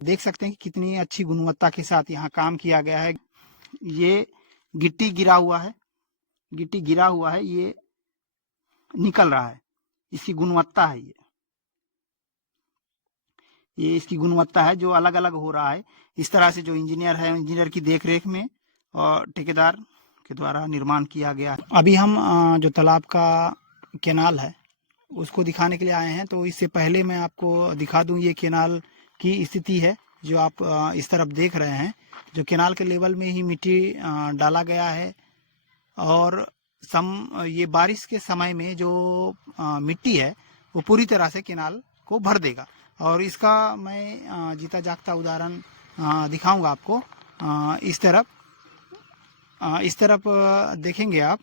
देख सकते हैं कि कितनी अच्छी गुणवत्ता के साथ यहाँ काम किया गया है। ये गिट्टी गिरा हुआ है, गिट्टी गिरा हुआ है, ये निकल रहा है, इसकी गुणवत्ता है। ये इसकी गुणवत्ता है जो अलग अलग हो रहा है। इस तरह से जो इंजीनियर है, इंजीनियर की देख रेख में और ठेकेदार के द्वारा निर्माण किया गया है। अभी हम जो तालाब का केनाल है उसको दिखाने के लिए आए हैं। तो इससे पहले मैं आपको दिखा दूं ये केनाल की स्थिति है जो आप इस तरफ देख रहे हैं। जो केनाल के लेवल में ही मिट्टी डाला गया है और ये बारिश के समय में जो मिट्टी है वो पूरी तरह से केनाल को भर देगा। और इसका मैं जीता जागता उदाहरण दिखाऊंगा आपको। इस तरफ देखेंगे आप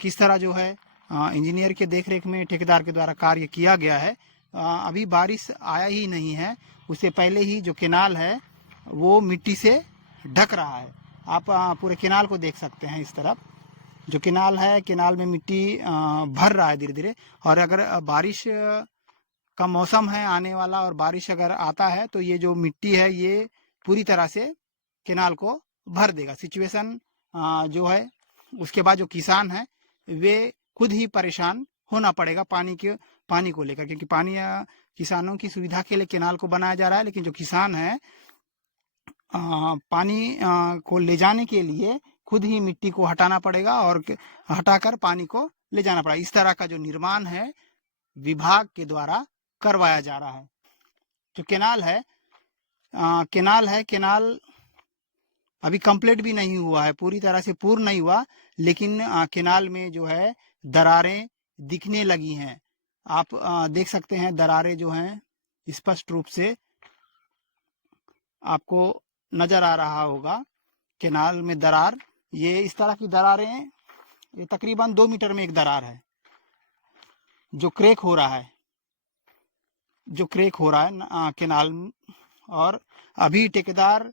किस तरह जो है इंजीनियर के देखरेख में ठेकेदार के द्वारा कार्य किया गया है। अभी बारिश आया ही नहीं है, उससे पहले ही जो केनाल है वो मिट्टी से ढक रहा है। आप पूरे केनाल को देख सकते हैं। इस तरफ जो केनाल है, केनाल में मिट्टी भर रहा है धीरे धीरे। और अगर बारिश का मौसम है आने वाला और बारिश अगर आता है तो ये जो मिट्टी है ये पूरी तरह से केनाल को भर देगा। सिचुएशन जो है उसके बाद जो किसान है वे खुद ही परेशान होना पड़ेगा पानी को लेकर, क्योंकि पानी किसानों की सुविधा के लिए केनाल को बनाया जा रहा है, लेकिन जो किसान है पानी को ले जाने के लिए खुद ही मिट्टी को हटाना पड़ेगा और हटाकर पानी को ले जाना पड़ेगा। इस तरह का जो निर्माण है विभाग के द्वारा करवाया जा रहा है। जो केनाल है, केनाल अभी कंप्लीट भी नहीं हुआ है, पूरी तरह से पूर्ण नहीं हुआ, लेकिन केनाल में जो है दरारें दिखने लगी हैं। आप देख सकते हैं दरारें जो हैं स्पष्ट रूप से आपको नजर आ रहा होगा। केनाल में दरार, ये इस तरह की दरारें, ये तकरीबन 2 मीटर में एक दरार है जो क्रेक हो रहा है, केनाल। और अभी ठेकेदार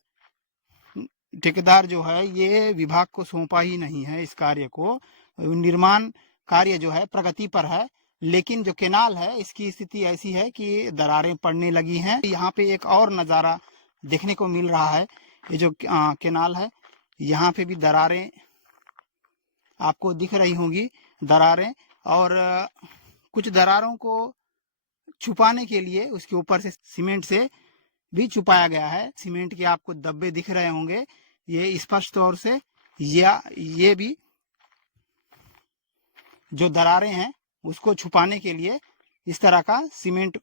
जो है ये विभाग को सौंपा ही नहीं है इस कार्य को। निर्माण कार्य जो है प्रगति पर है, लेकिन जो केनाल है इसकी स्थिति ऐसी है कि दरारें पड़ने लगी हैं। यहाँ पे एक और नज़ारा देखने को मिल रहा है। ये जो केनाल है यहाँ पे भी दरारें आपको दिख रही होंगी, दरारें। और कुछ दरारों को छुपाने के लिए उसके ऊपर से सीमेंट से भी छुपाया गया है। सीमेंट के आपको धब्बे दिख रहे होंगे, ये स्पष्ट तौर से। ये भी जो दरारें हैं उसको छुपाने के लिए इस तरह का सीमेंट,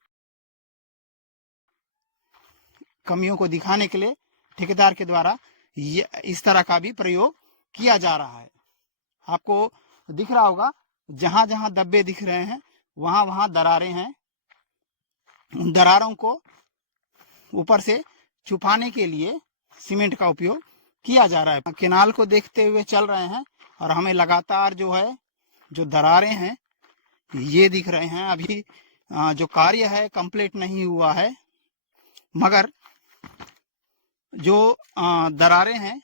कमियों को दिखाने के लिए ठेकेदार के द्वारा इस तरह का भी प्रयोग किया जा रहा है। आपको दिख रहा होगा जहां जहां धब्बे दिख रहे हैं वहां वहां दरारें हैं। उन दरारों को ऊपर से छुपाने के लिए सीमेंट का उपयोग किया जा रहा है। केनाल को देखते हुए चल रहे हैं और हमें लगातार जो है जो दरारें हैं ये दिख रहे हैं। अभी जो कार्य है कंप्लीट नहीं हुआ है, मगर जो दरारें हैं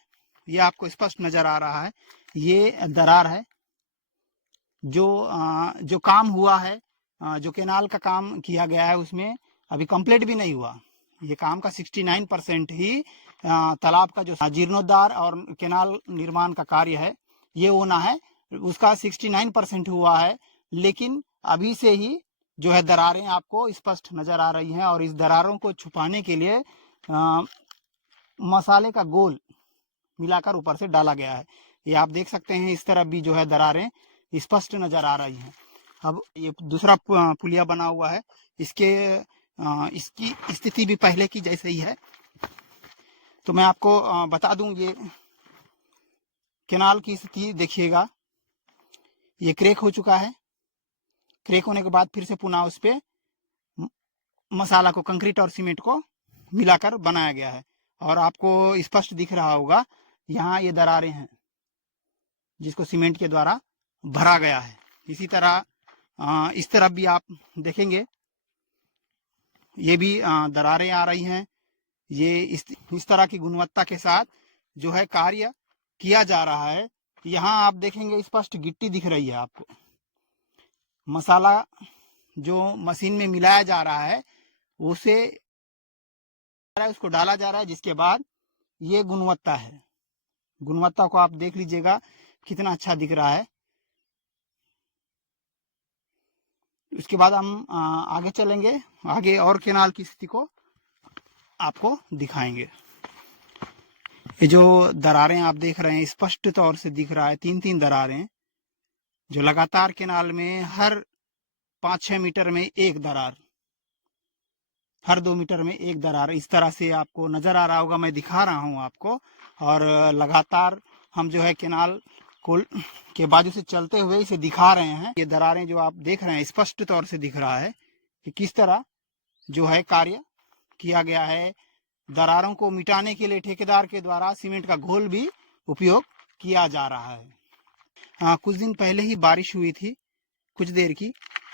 ये आपको स्पष्ट नजर आ रहा है। ये दरार है जो काम हुआ है, जो केनाल का काम किया गया है उसमें अभी कंप्लीट भी नहीं हुआ। ये काम का 69% ही तालाब का जो जीर्णोद्धार और केनाल निर्माण का कार्य है ये होना है, उसका 69% हुआ है। लेकिन अभी से ही जो है दरारें आपको स्पष्ट नजर आ रही हैं और इस दरारों को छुपाने के लिए मसाले का गोल मिलाकर ऊपर से डाला गया है। ये आप देख सकते हैं, इस तरफ भी जो है दरारें स्पष्ट नजर आ रही हैं। अब ये दूसरा पुलिया बना हुआ है, इसकी स्थिति भी पहले की जैसे ही है। तो मैं आपको बता दूं, ये केनाल की स्थिति देखिएगा, ये क्रेक हो चुका है। क्रेक होने के बाद फिर से पुनः उस पे मसाला को, कंक्रीट और सीमेंट को मिलाकर बनाया गया है। और आपको स्पष्ट दिख रहा होगा यहाँ ये दरारें हैं जिसको सीमेंट के द्वारा भरा गया है। इसी तरह इस तरफ भी आप देखेंगे ये भी दरारें आ रही हैं। ये इस तरह की गुणवत्ता के साथ जो है कार्य किया जा रहा है। यहाँ आप देखेंगे स्पष्ट गिट्टी दिख रही है आपको। मसाला जो मशीन में मिलाया जा रहा है उसे उसको डाला जा रहा है, जिसके बाद ये गुणवत्ता है। गुणवत्ता को आप देख लीजिएगा कितना अच्छा दिख रहा है। उसके बाद हम आगे चलेंगे, आगे और केनाल की स्थिति को आपको दिखाएंगे। ये जो दरारें आप देख रहे हैं स्पष्ट तौर से दिख रहा है, 3-3 दरारें जो लगातार केनाल में हर 5-6 मीटर में एक दरार, हर 2 मीटर में एक दरार, इस तरह से आपको नजर आ रहा होगा। मैं दिखा रहा हूं आपको। और लगातार हम जो है केनाल को के बाजू से चलते हुए इसे दिखा रहे हैं। ये दरारें जो आप देख रहे हैं स्पष्ट तौर से दिख रहा है कि किस तरह जो है कार्य किया गया है। दरारों को मिटाने के लिए ठेकेदार के द्वारा सीमेंट का घोल भी उपयोग किया जा रहा है। कुछ दिन पहले ही बारिश हुई थी, कुछ देर की,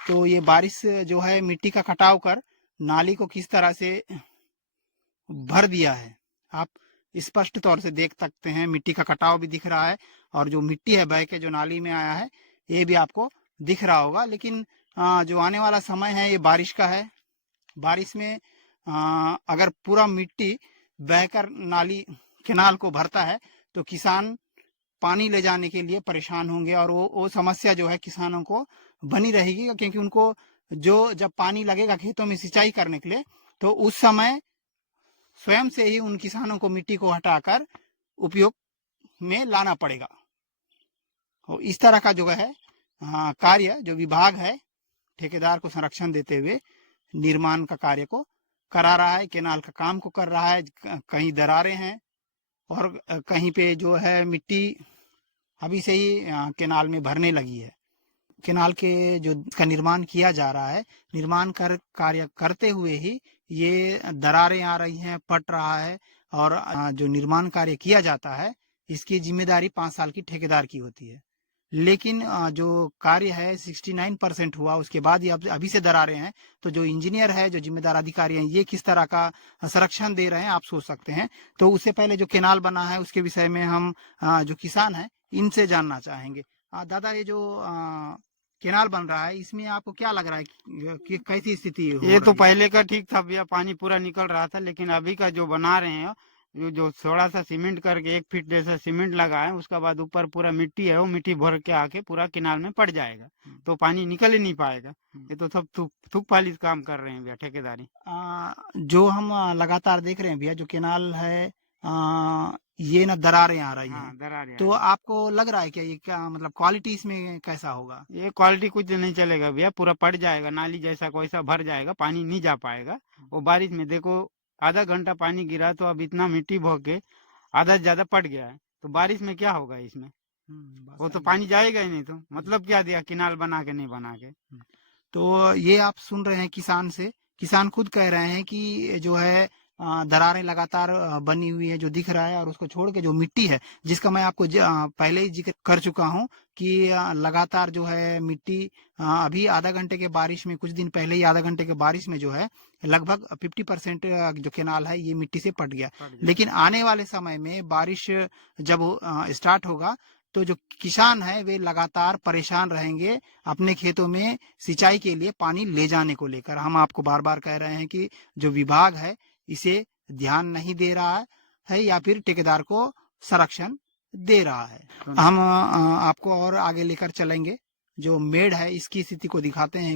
तो ये बारिश जो है मिट्टी का कटाव कर नाली को किस तरह से भर दिया है आप स्पष्ट तौर से देख सकते हैं। मिट्टी का कटाव भी दिख रहा है और जो मिट्टी है बह के जो नाली में आया है ये भी आपको दिख रहा होगा। लेकिन जो आने वाला समय है ये बारिश का है। बारिश में अगर पूरा मिट्टी बहकर नाली केनाल को भरता है तो किसान पानी ले जाने के लिए परेशान होंगे और वो समस्या जो है किसानों को बनी रहेगी, क्योंकि उनको जो जब पानी लगेगा खेतों में सिंचाई करने के लिए तो उस समय स्वयं से ही उन किसानों को मिट्टी को हटाकर उपयोग में लाना पड़ेगा। और इस तरह का जो है कार्य जो विभाग है ठेकेदार को संरक्षण देते हुए निर्माण का कार्य को करा रहा है, केनाल का काम को कर रहा है। कहीं दरारें हैं और कहीं पे जो है मिट्टी अभी से ही केनाल में भरने लगी है। केनाल के जो का निर्माण किया जा रहा है, निर्माण कार्य करते हुए ही ये दरारें आ रही हैं, फट रहा है। और जो निर्माण कार्य किया जाता है इसकी जिम्मेदारी 5 साल की ठेकेदार की होती है। लेकिन जो कार्य है 69% हुआ, उसके बाद ये अभी से दरारें हैं। तो जो इंजीनियर है, जो जिम्मेदार अधिकारी हैं, ये किस तरह का संरक्षण दे रहे हैं आप सोच सकते हैं। तो उससे पहले जो केनाल बना है उसके विषय में हम जो किसान हैं इनसे जानना चाहेंगे। दादा, ये जो केनाल बन रहा है इसमें आपको क्या लग रहा है कि कैसी स्थिति हो ये तो रही है? पहले का ठीक था भैया, पानी पूरा निकल रहा था। लेकिन अभी का जो बना रहे हैं जो थोड़ा सा सीमेंट करके 1 फीट जैसा सीमेंट लगा है, उसके बाद ऊपर पूरा मिट्टी है, वो मिट्टी भर के आके पूरा केनाल में पड़ जाएगा, तो पानी निकल ही नहीं पाएगा। ये तो सब थूक पालिश काम कर रहे हैं भैया ठेकेदारी। जो हम लगातार देख रहे हैं भैया, जो केनाल है ये ना दरारें आ रही हैं। हाँ, दरारें तो आ रही आपको लग रहा है क्या ये क्या मतलब क्वालिटी इसमें कैसा होगा? हैं। ये क्वालिटी कुछ नहीं चलेगा भैया, पूरा पड़ जाएगा, नाली जैसा वैसा भर जाएगा, पानी नहीं जा पाएगा। वो बारिश में देखो आधा घंटा पानी गिरा तो अब इतना मिट्टी भर के आधा से ज्यादा पड़ गया है, तो बारिश में क्या होगा इसमें? वो तो पानी जाएगा ही नहीं, तो मतलब क्या दिया केनाल बना के नहीं बना के। तो ये आप सुन रहे हैं किसान से, किसान खुद कह रहे हैं कि जो है दरारें लगातार बनी हुई है जो दिख रहा है, और उसको छोड़ के जो मिट्टी है जिसका मैं आपको पहले ही जिक्र कर चुका हूं कि लगातार जो है मिट्टी अभी आधा घंटे के बारिश में, कुछ दिन पहले ही आधा घंटे के बारिश में जो है लगभग 50% जो केनाल है ये मिट्टी से पट गया। लेकिन आने वाले समय में बारिश जब स्टार्ट होगा तो जो किसान है वे लगातार परेशान रहेंगे अपने खेतों में सिंचाई के लिए पानी ले जाने को लेकर। हम आपको बार बार कह रहे हैं कि जो विभाग है इसे ध्यान नहीं दे रहा है या फिर ठेकेदार को संरक्षण दे रहा है। हम आपको और आगे लेकर चलेंगे। जो मेड़ है इसकी स्थिति को दिखाते हैं।